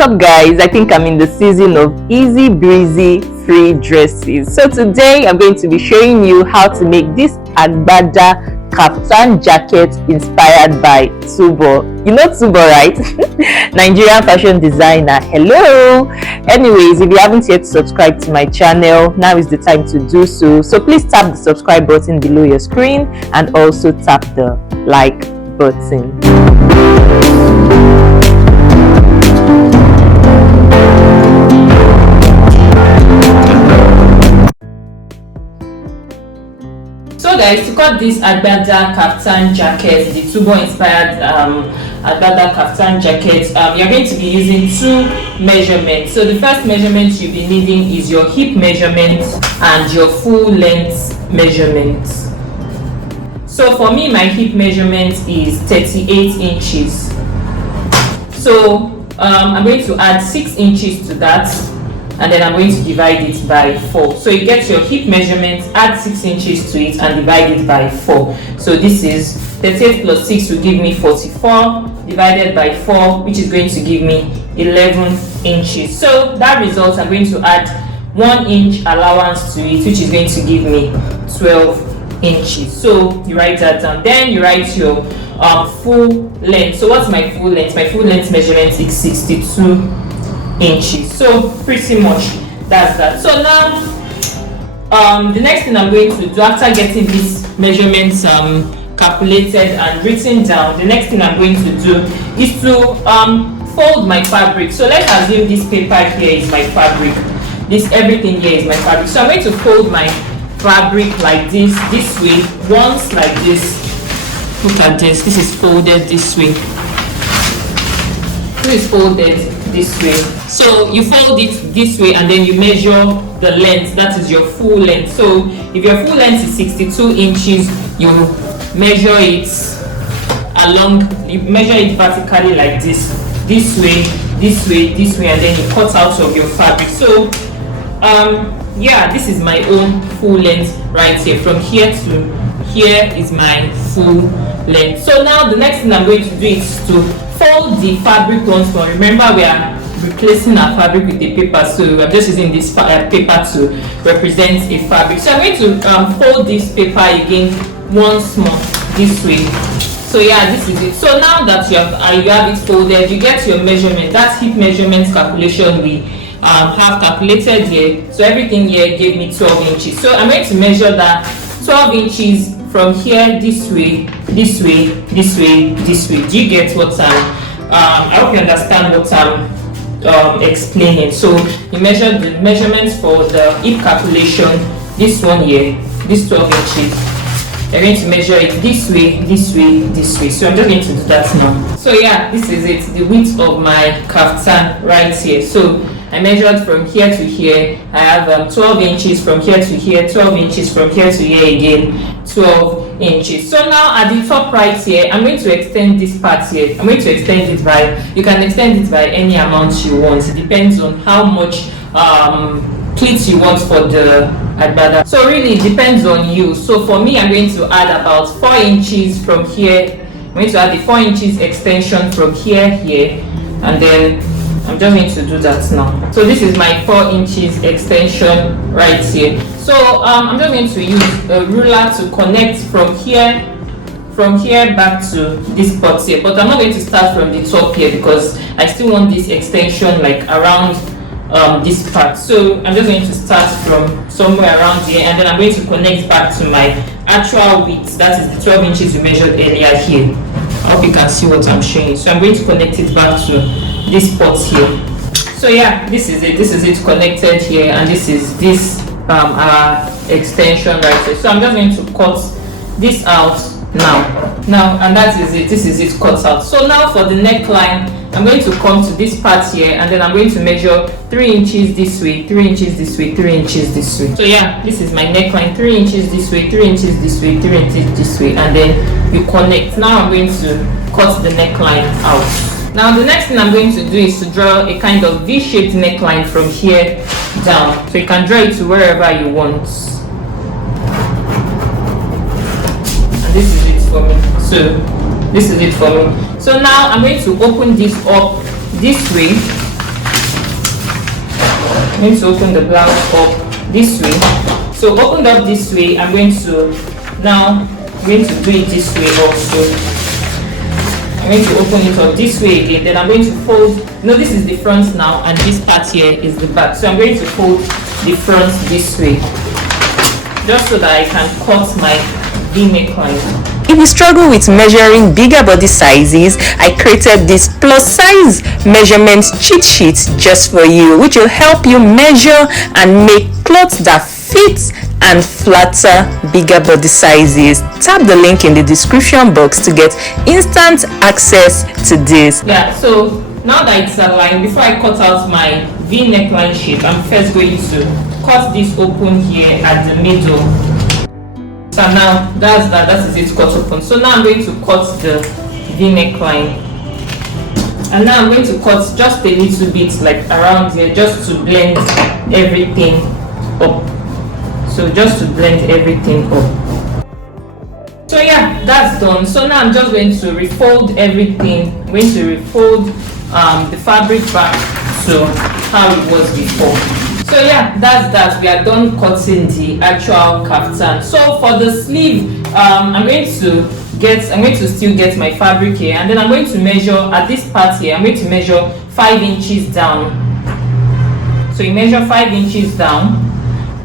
What's up guys? I think I'm in the season of easy breezy free dresses. So today I'm going to be showing you how to make this Agbada Kaftan jacket inspired by Tubo. You know Tubo, right? Nigerian fashion designer. Hello. Anyways, if you haven't yet subscribed to my channel, now is the time to do so. So please tap the subscribe button below your screen and also tap the like button. So guys, to cut this Agbada Kaftan jacket, the Tubo inspired Agbada Kaftan jacket, you're going to be using two measurements. So the first measurement you'll be needing is your hip measurement and your full length measurement. So for me, my hip measurement is 38 inches. So I'm going to add 6 inches to that, and then I'm going to divide it by 4. So you get your hip measurement, add 6 inches to it and divide it by 4. So this is 38 plus 6 will give me 44 divided by 4, which is going to give me 11 inches. So that result, I'm going to add 1 inch allowance to it, which is going to give me 12 inches. So you write that down. Then you write your full length. So what's my full length? My full length measurement is 62 inches. So pretty much that's that. So now the next thing I'm going to do after getting these measurements calculated and written down, the next thing I'm going to do is to fold my fabric. So let's assume this paper here is my fabric, everything here is my fabric. So I'm going to fold my fabric like this way, once like this. Look at this is folded this way. This is folded this way. So you fold it this way and then you measure the length, that is your full length. So if your full length is 62 inches, you measure it vertically like this way, and then you cut out of your fabric. So yeah, this is my own full length right here. From here to here is my full length. So now the next thing I'm going to do is to fold the fabric once more. Remember, we are replacing our fabric with a paper, so I'm just using this paper to represent a fabric. So I'm going to fold this paper again once more this way. So yeah, this is it. So now that you have it folded, you get your measurement. That's hip measurement calculation we have calculated here. So everything here gave me 12 inches. So I'm going to measure that 12 inches from here this way. Do you get what I hope you understand what I'm explaining. So you measure the measurements for the hip calculation, this one here, this 12 inches. You're going to measure it this way. So I'm just going to do that now. So yeah, this is it, the width of my kaftan right here. So I measured from here to here. I have 12 inches from here to here, 12 inches from here to here again, 12 inches. So now at the top right here, I'm going to extend this part here. I'm going to extend it by, you can extend it by any amount you want. It depends on how much pleats you want for the Agbada. So really it depends on you. So for me, I'm going to add about 4 inches from here. I'm going to add the 4 inches extension from here, and then I'm just going to do that now. So this is my 4 inches extension right here. So I'm just going to use a ruler to connect from here back to this part here. But I'm not going to start from the top here because I still want this extension like around this part. So I'm just going to start from somewhere around here, and then I'm going to connect back to my actual width. That is the 12 inches we measured earlier here. I hope you can see what I'm showing. So I'm going to connect it back to this pot here. So yeah, this is it connected here, and this is extension right here. So I'm just going to cut this out now, and that is it. This is it cut out. So now for the neckline, I'm going to come to this part here, and then I'm going to measure 3 inches this way, 3 inches this way, 3 inches this way. So yeah, this is my neckline, 3 inches this way, 3 inches this way, 3 inches this way, and then you connect. Now I'm going to cut the neckline out. Now the next thing I'm going to do is to draw a kind of V-shaped neckline from here down. So you can draw it to wherever you want. And this is it for me. So this is it for me. So now I'm going to open this up this way I'm going to open the blouse up this way. So opened up this way, I'm going to do it this way also. I'm going to open it up this way again, then I'm going to fold. This is the front now, and this part here is the back. So I'm going to fold the front this way, just so that I can cut my V neckline. If you struggle with measuring bigger body sizes, I created this plus size measurement cheat sheet just for you, which will help you measure and make clothes that fit and flatter bigger body sizes. Tap the link in the description box to get instant access to this. Yeah, so now that it's aligned, before I cut out my V neckline shape, I'm first going to cut this open here at the middle. So now that is it cut open. So now I'm going to cut the V neckline, and now I'm going to cut just a little bit like around here, just to blend everything up. So just to blend everything up. So yeah, that's done. So now I'm just going to refold everything. I'm going to refold the fabric back to how it was before. So yeah, that's that. We are done cutting the actual kaftan. So for the sleeve, I'm going to still get my fabric here, and then I'm going to measure at this part here. I'm going to measure 5 inches down. So you measure 5 inches down,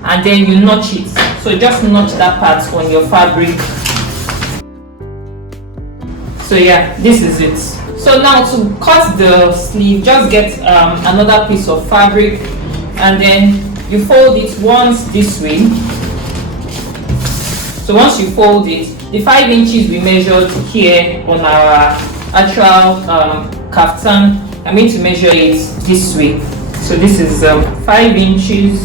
and then you notch it. So just notch that part on your fabric. So yeah, this is it. So now to cut the sleeve, just get another piece of fabric, and then you fold it once this way. So once you fold it, the 5 inches we measured here on our actual kaftan, I'm going to measure it this way. So this is 5 inches,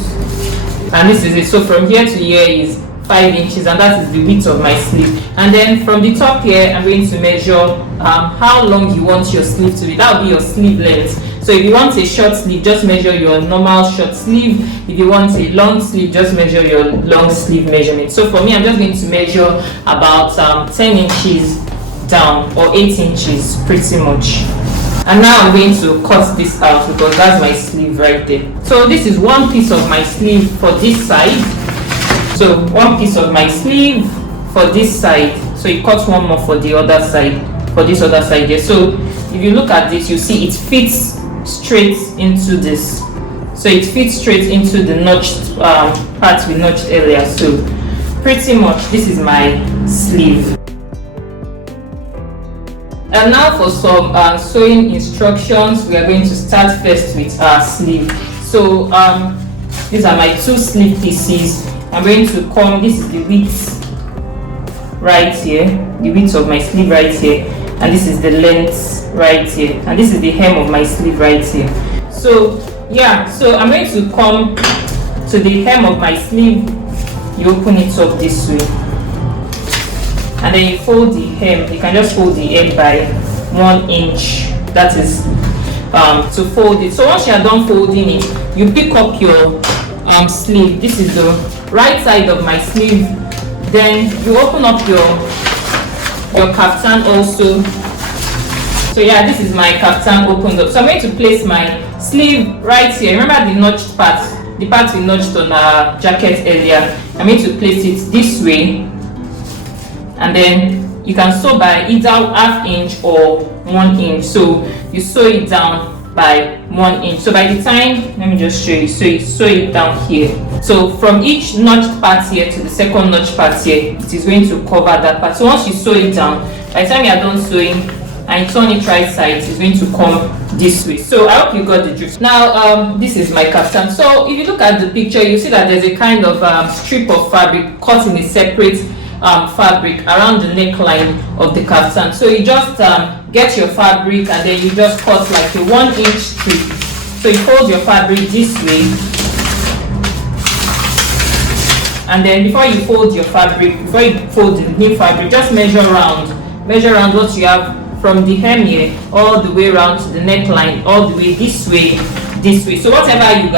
and this is it. So from here to here is 5 inches, and that is the width of my sleeve. And then from the top here, I'm going to measure how long you want your sleeve to be. That will be your sleeve length. So if you want a short sleeve, just measure your normal short sleeve. If you want a long sleeve, just measure your long sleeve measurement. So for me, I'm just going to measure about 10 inches down, or 8 inches pretty much. And now I'm going to cut this out because that's my sleeve right there. So this is one piece of my sleeve for this side. So one piece of my sleeve for this side. So you cut one more for the other side, for this other side here. So if you look at this, you see it fits straight into this. So it fits straight into the notched part we notched earlier. So pretty much this is my sleeve. And now for some sewing instructions. We are going to start first with our sleeve. So these are my 2 sleeve pieces. I'm going to come, this is the width right here, the width of my sleeve right here, and this is the length right here, and this is the hem of my sleeve right here. So yeah, so I'm going to come to the hem of my sleeve. You open it up this way, and then you fold the hem. You can just fold the hem by 1 inch. That is to fold it. So once you are done folding it, you pick up your sleeve. This is the right side of my sleeve. Then you open up your kaftan also. So yeah, this is my kaftan opened up. So I'm going to place my sleeve right here. Remember the notched part, the part we notched on our jacket earlier. I'm going to place it this way, and then you can sew by either 1/2 inch or 1 inch. So you sew it down by 1 inch. So by the time, let me just show you. So you sew it down here. So from each notched part here to the second notched part here, it is going to cover that part. So once you sew it down, by the time you are done sewing and you turn it right side, it's going to come this way. So I hope you got the drift. Now this is my kaftan. So if you look at the picture, you see that there's a kind of strip of fabric cut in a separate fabric around the neckline of the kaftan. So you just get your fabric, and then you just cut like a 1 inch strip. So you fold your fabric this way, and then before you fold your fabric, before you fold the new fabric, just measure around what you have from the hem here all the way around to the neckline, all the way this way. So whatever you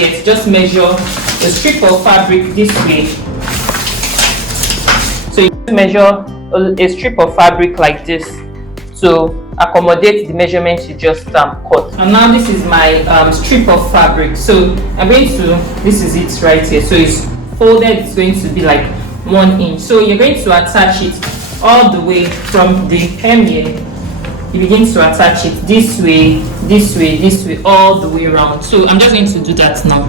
get, just measure a strip of fabric this way. So you measure a strip of fabric like this to accommodate the measurements you just cut. And now this is my strip of fabric. So I'm going to, this is it right here. So it's folded, it's going to be like 1 inch. So you're going to attach it all the way from the hem here. You begin to attach it this way, this way, this way, all the way around. So I'm just going to do that now.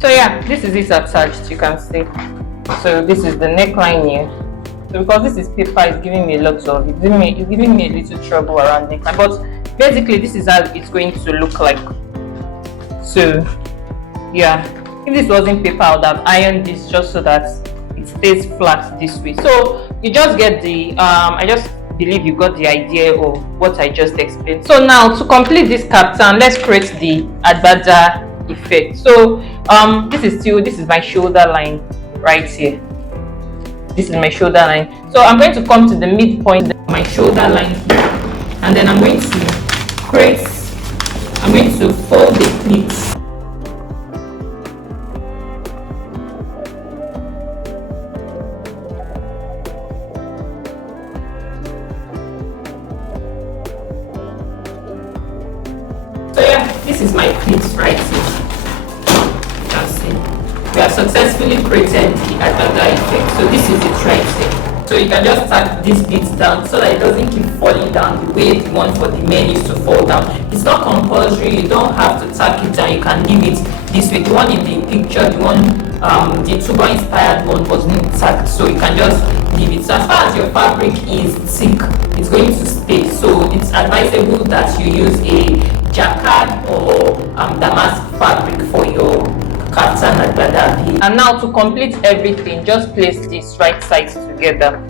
So yeah, this is it attached, you can see. So this is the neckline here. So because this is paper, it's giving me a lot of, it's giving me a little trouble around neckline. But basically this is how it's going to look like. So yeah, if this wasn't paper, I would have ironed this just so that it stays flat this way. So you just get the, I just believe you got the idea of what I just explained. So now to complete this kaftan, let's create the Agbada effect. So this is my shoulder line right here. This is my shoulder line. So I'm going to come to the midpoint of my shoulder line here, and then I'm going to fold the pleats. So yeah, this is my pleats right here. You can see we have successfully created the Agbada effect. So this is it right here. So you can just tack these beads down so that it doesn't keep falling down the way the one for the men used to fall down. It's not compulsory, you don't have to tack it down, you can leave it this way. The one in the picture, the one, the Tubo inspired one wasn't tacked, so you can just leave it. So as far as your fabric is thick, it's going to stay. So it's advisable that you use a jacquard or damask fabric for your kaftan Agbada. And now to complete everything, just place this right sides together.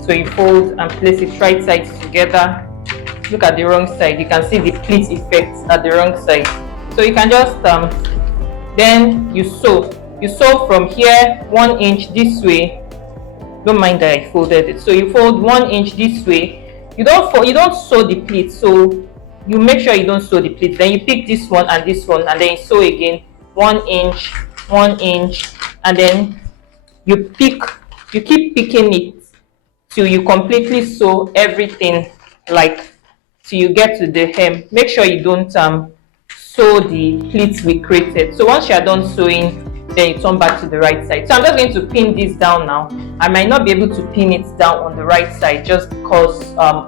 So you fold and place it right sides together. Look at the wrong side, you can see the pleat effect at the wrong side. So you can just then you sew from here 1 inch this way. Don't mind that I folded it. So you fold 1 inch this way. You don't sew the pleat, so you make sure you don't sew the pleat. Then you pick this one, and then you sew again 1 inch, 1 inch, and then you keep picking it till you completely sew everything, like till you get to the hem. Make sure you don't sew the pleats we created. So once you are done sewing, then you turn back to the right side. So I'm just going to pin this down now. I might not be able to pin it down on the right side just because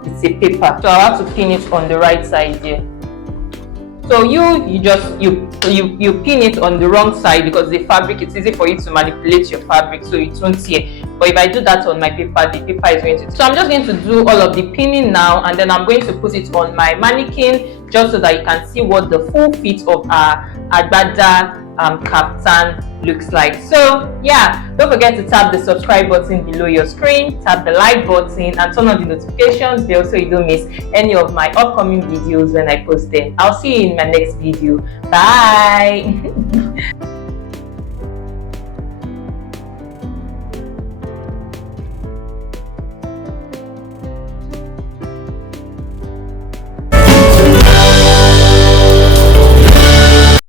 it's a paper, so I'll have to pin it on the right side here. So you pin it on the wrong side because the fabric, it's easy for you to manipulate your fabric so it won't tear. But if I do that on my paper, the paper is going to. So I'm just going to do all of the pinning now, and then I'm going to put it on my mannequin just so that you can see what the full fit of our Agbada kaftan looks like. So yeah, don't forget to tap the subscribe button below your screen, tap the like button, and turn on the notifications bell so you don't miss any of my upcoming videos when I post them. I'll see you in my next video. Bye.